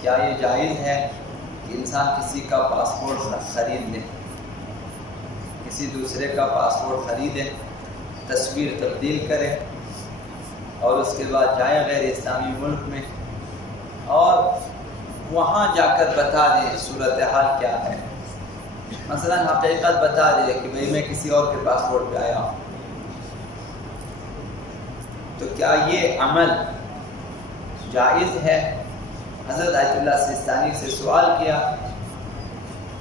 کیا یہ جائز ہے کہ انسان کسی کا پاسپورٹ خرید لے، کسی دوسرے کا پاسپورٹ خریدے، تصویر تبدیل کرے اور اس کے بعد جائے غیر اسلامی ملک میں اور وہاں جا کر بتا دے صورتحال کیا ہے؟ مثلا حقیقت بتا دے کہ بھئی میں کسی اور کے پاسپورٹ پہ آیا ہوں، تو کیا یہ عمل جائز ہے؟ حضرت آیت اللہ سیستانی سے سوال کیا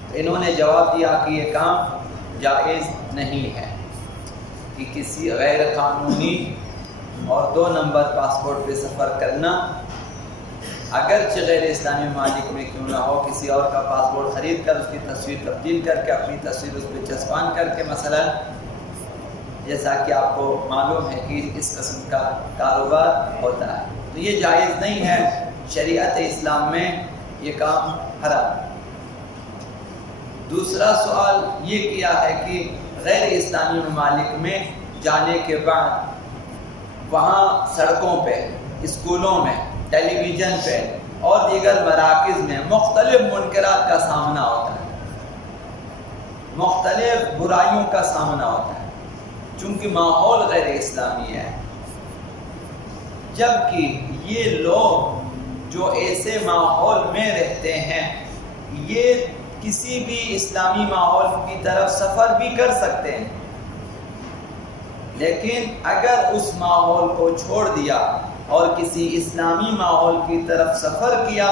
تو انہوں نے جواب دیا کہ یہ کام جائز نہیں ہے، کہ کسی غیر قانونی اور 2 نمبر پاسپورٹ پہ سفر کرنا، اگرچہ غیر اسلامی ممالک میں کیوں نہ ہو، کسی اور کا پاسپورٹ خرید کر اس کی تصویر تبدیل کر کے اپنی تصویر اس پہ چسپان کر کے، مثلا جیسا کہ آپ کو معلوم ہے کہ اس قسم کا کاروبار ہوتا ہے، تو یہ جائز نہیں ہے، شریعت اسلام میں یہ کام حرام ہے۔ دوسرا سوال یہ کیا ہے کہ غیر اسلامی ممالک میں جانے کے بعد وہاں سڑکوں پہ، اسکولوں میں، ٹیلی ویژن پہ اور دیگر مراکز میں مختلف منکرات کا سامنا ہوتا ہے، مختلف برائیوں کا سامنا ہوتا ہے، چونکہ ماحول غیر اسلامی ہے۔ جبکہ یہ لوگ جو ایسے ماحول میں رہتے ہیں یہ کسی بھی اسلامی ماحول کی طرف سفر بھی کر سکتے ہیں، لیکن اگر اس ماحول کو چھوڑ دیا اور کسی اسلامی ماحول کی طرف سفر کیا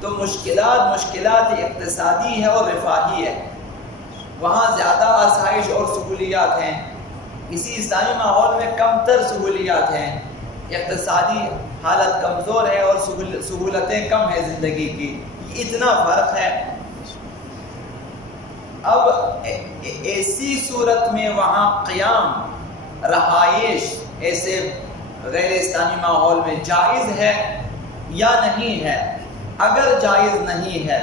تو مشکلات اقتصادی ہے اور رفاہی ہے، وہاں زیادہ آسائش اور سہولیات ہیں، کسی اسلامی ماحول میں کم تر سہولیات ہیں، اقتصادی حالت کمزور ہے اور سہولتیں کم ہیں زندگی کی، اتنا فرق ہے۔ اب ایسی صورت میں وہاں قیام، رہائش ایسے غیر اسلامی ماحول میں جائز ہے یا نہیں ہے؟ اگر جائز نہیں ہے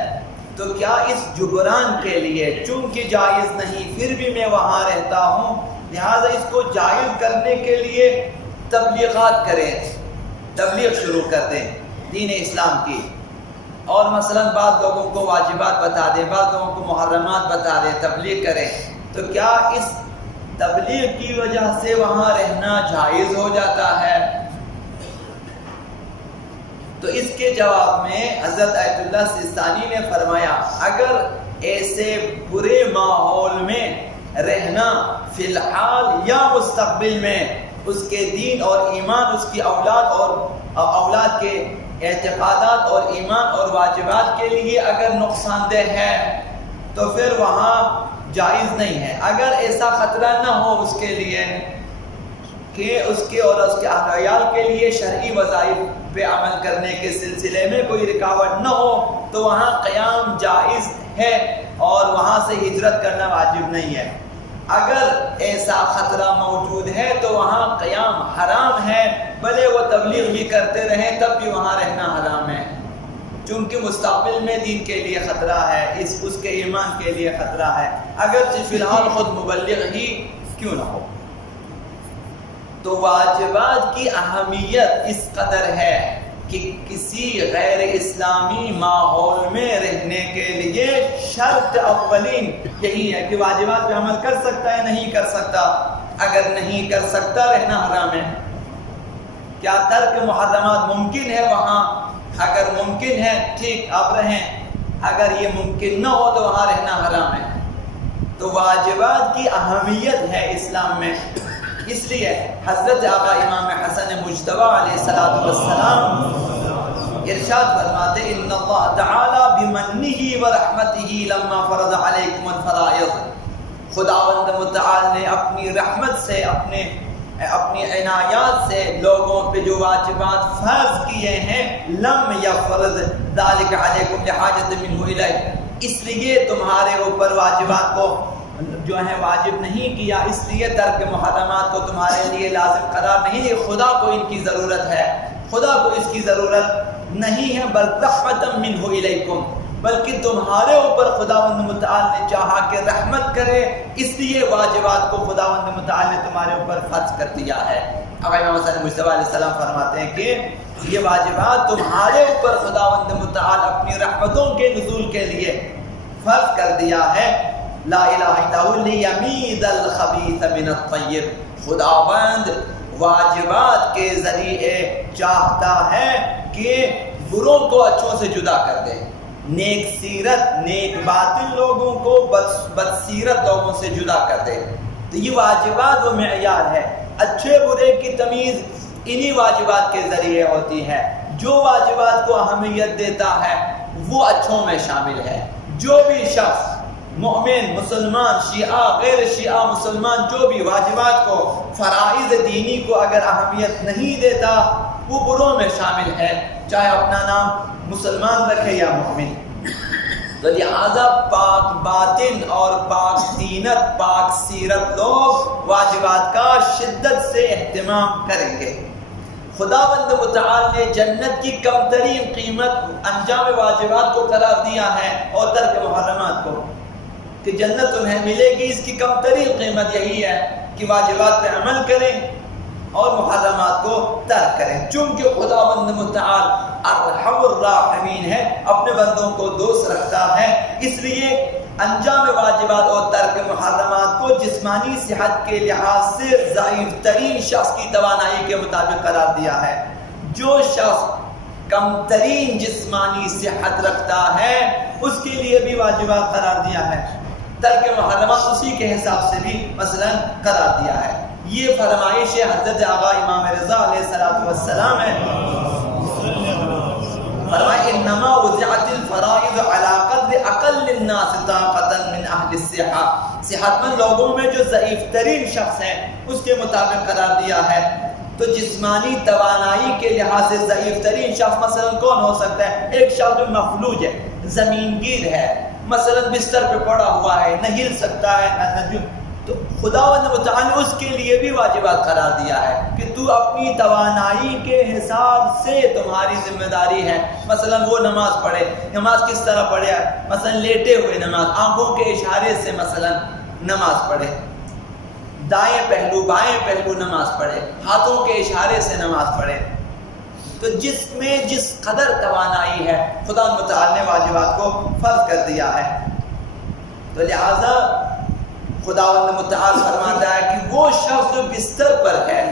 تو کیا اس جبران کے لیے، چونکہ جائز نہیں پھر بھی میں وہاں رہتا ہوں لہٰذا اس کو جائز کرنے کے لیے تبلیغات کریں، تبلیغ شروع کر دیں دین اسلام کی، اور مثلا بعض لوگوں کو واجبات بتا دیں، بعض لوگوں کو محرمات بتا دیں، تبلیغ کریں، تو کیا اس تبلیغ کی وجہ سے وہاں رہنا جائز ہو جاتا ہے؟ تو اس کے جواب میں حضرت آیت اللہ سیستانی نے فرمایا اگر ایسے برے ماحول میں رہنا فی الحال یا مستقبل میں اس کے دین اور ایمان، اس کی اولاد کے اعتقادات اور ایمان اور واجبات کے لیے اگر نقصان دہ ہے تو پھر وہاں جائز نہیں ہے۔ اگر ایسا خطرہ نہ ہو اس کے لیے کہ اس کے اور اس کے اہل عیال کے لیے شرعی وظائف پہ عمل کرنے کے سلسلے میں کوئی رکاوٹ نہ ہو تو وہاں قیام جائز ہے اور وہاں سے ہجرت کرنا واجب نہیں ہے۔ اگر ایسا خطرہ موجود ہے تو وہاں قیام حرام ہے، بھلے وہ تبلیغ بھی کرتے رہیں تب بھی وہاں رہنا حرام ہے، چونکہ مستقبل میں دین کے لیے خطرہ ہے، اس کے ایمان کے لیے خطرہ ہے، اگرچہ فی الحال خود مبلغ ہی کیوں نہ ہو۔ تو واجبات کی اہمیت اس قدر ہے کہ کسی غیر اسلامی ماحول میں رہنے کے لیے شرط اولین یہی ہے کہ واجبات پہ عمل کر سکتا ہے، نہیں کر سکتا، اگر نہیں کر سکتا رہنا حرام ہے۔ کیا ترک محرمات ممکن ہے وہاں؟ اگر ممکن ہے ٹھیک آپ رہیں، اگر یہ ممکن نہ ہو تو وہاں رہنا حرام ہے۔ تو واجبات کی اہمیت ہے اسلام میں، اس لیے حضرت آقا امام حسن مجتبی علیہ السلام ارشاد فرماتے ان اللہ تعالی بمنہ ورحمتہ لما فرض علیکم الفرائض، خداوند متعال نے اپنی رحمت سے، اپنی عنایات سے لوگوں پہ جو واجبات فرض کیے ہیں، لم یفرض ذلک علیکم لحاجت منہ الیہ، اس لیے تمہارے اوپر واجبات کو جو ہے واجب نہیں کیا، اس لیے ترک محرمات کو تمہارے لیے لازم قرار نہیں ہے، خدا کو ان کی ضرورت ہے، خدا کو اس کی ضرورت نہیں ہے، بل رحمت منہ الیکم، بلکہ تمہارے اوپر خداوند متعال نے چاہا کہ رحمت کرے، اس لیے واجبات کو خداوند متعال نے تمہارے اوپر فرض کر دیا ہے۔ اب امام حسن مجتبی علیہ السلام فرماتے ہیں کہ یہ واجبات تمہارے اوپر خداوند متعال اپنی رحمتوں کے نزول کے لیے فرض کر دیا ہے۔ لا الہ الا ہو لیمیز الخبیث من الطیب، خداوند واجبات کے ذریعے چاہتا ہے کہ بروں کو اچھوں سے جدا کر دے، نیک سیرت نیک باطن لوگوں کو بد سیرت لوگوں سے جدا کر دے۔ تو یہ واجبات وہ معیار ہے، اچھے برے کی تمیز انہی واجبات کے ذریعے ہوتی ہے۔ جو واجبات کو اہمیت دیتا ہے وہ اچھوں میں شامل ہے۔ جو بھی شخص مومن، مسلمان، شیعہ، غیر شیعہ مسلمان، جو بھی واجبات کو، فرائض دینی کو اگر اہمیت نہیں دیتا وہ بروں میں شامل ہے، چاہے اپنا نام مسلمان رکھے یا مومن۔ تو لہذا پاک باطن اور پاک دینت، پاک سیرت لوگ واجبات کا شدت سے اہتمام کریں گے۔ خداوند متعال نے جنت کی کم ترین قیمت انجام واجبات کو قرار دیا ہے اور ترک محرمات کو، کہ جنت تمہیں ملے گی، اس کی کم ترین قیمت یہی ہے کہ واجبات پہ عمل کریں اور محرمات کو ترک کریں، چونکہ خداوند متعال ارحم الراحمین ہے، اپنے بندوں کو دوست رکھتا ہے، اس لیے انجام واجبات اور ترک محرمات کو جسمانی صحت کے لحاظ سے ضعیف ترین شخص کی توانائی کے مطابق قرار دیا ہے۔ جو شخص کم ترین جسمانی صحت رکھتا ہے اس کے لیے بھی واجبات قرار دیا ہے، ترک محرمات اسی کے حساب سے بھی مثلا قرار دیا ہے۔ یہ فرمائش حضرت آقا امام رضا علیہ السلام ہے، فرمائے انما وضعت الفرائض علی قدر اقل الناس طاقتا من اہل الصحہ، صحت مند لوگوں میں جو ضعیف ترین شخص ہے اس کے مطابق قرار دیا ہے۔ تو جسمانی توانائی کے لحاظ سے ضعیف ترین شخص مثلا کون ہو سکتا ہے؟ ایک شخص جو مفلوج ہے، زمین گیر ہے، مثلا بستر پہ پڑا ہوا ہے، نہ ہل سکتا ہے، تو خداوند متعال نے اس کے لیے بھی واجبات قرار دیا ہے کہ تو اپنی توانائی کے حساب سے تمہاری ذمہ داری ہے۔ مثلا وہ نماز پڑھے، نماز کس طرح پڑھے؟ مثلا لیٹے ہوئے نماز، آنکھوں کے اشارے سے مثلا نماز پڑھے، دائیں پہلو بائیں پہلو نماز پڑھے، ہاتھوں کے اشارے سے نماز پڑھے۔ تو جس میں جس قدر توانائی ہے خدا متعال نے واجبات کو فرض کر دیا ہے۔ تو لہذا خداوند متعال فرماتا ہے کہ وہ شخص جو بستر پر ہے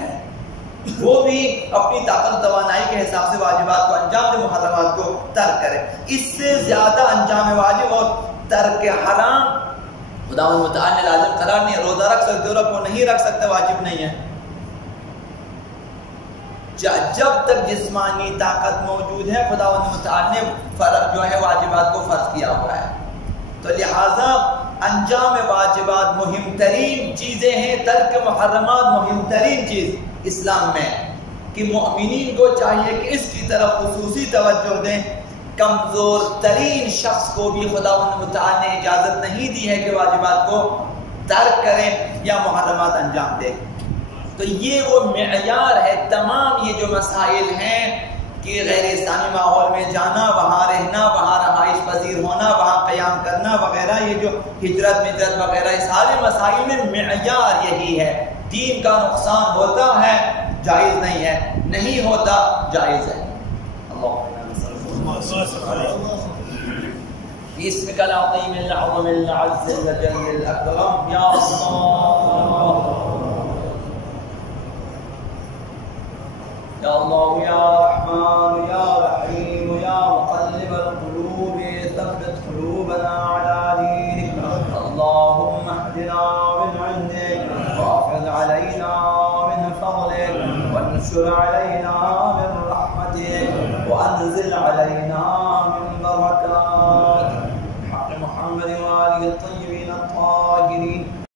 وہ بھی اپنی طاقت توانائی کے حساب سے واجبات کو انجام دے، محرمات کو ترک کرے۔ اس سے زیادہ انجام واجب اور ترک حرام خداوند متعال نے لازم قرار نہیں ہے۔ روزہ رکھ سکتے ہو رکھو، نہیں رکھ سکتے واجب نہیں ہے۔ جب تک جسمانی طاقت موجود ہے خداوند متعال نے جو ہے واجبات کو فرض کیا ہوا ہے۔ تو لہذا انجام واجبات مہم ترین چیزیں ہیں، ترک محرمات مہم ترین چیز اسلام میں، کہ مومنین کو چاہیے کہ اس کی طرف خصوصی توجہ دیں۔ کمزور ترین شخص کو بھی خداوند متعال نے اجازت نہیں دی ہے کہ واجبات کو ترک کریں یا محرمات انجام دیں۔ تو یہ وہ معیار ہے۔ تمام یہ جو مسائل ہیں کہ غیر اسلامی ماحول میں جانا، وہاں رہنا، وہاں رہائش پذیر ہونا، وہاں قیام کرنا وغیرہ، یہ جو ہجرت مجرت وغیرہ، اس سارے مسائل میں معیار یہی ہے۔ دین کا نقصان ہوتا ہے جائز نہیں ہے، نہیں ہوتا جائز ہے۔ بسمک العظیم العظم العز الجل الاکرم یا اللہ یا اللہ یا رحمان یا رحیم یا مقلب القلوب ثبت قلوبنا على دینک اللهم اهدنا من عندك واحفظ علينا من فضلك وانشر علينا من رحمتك وانزل علينا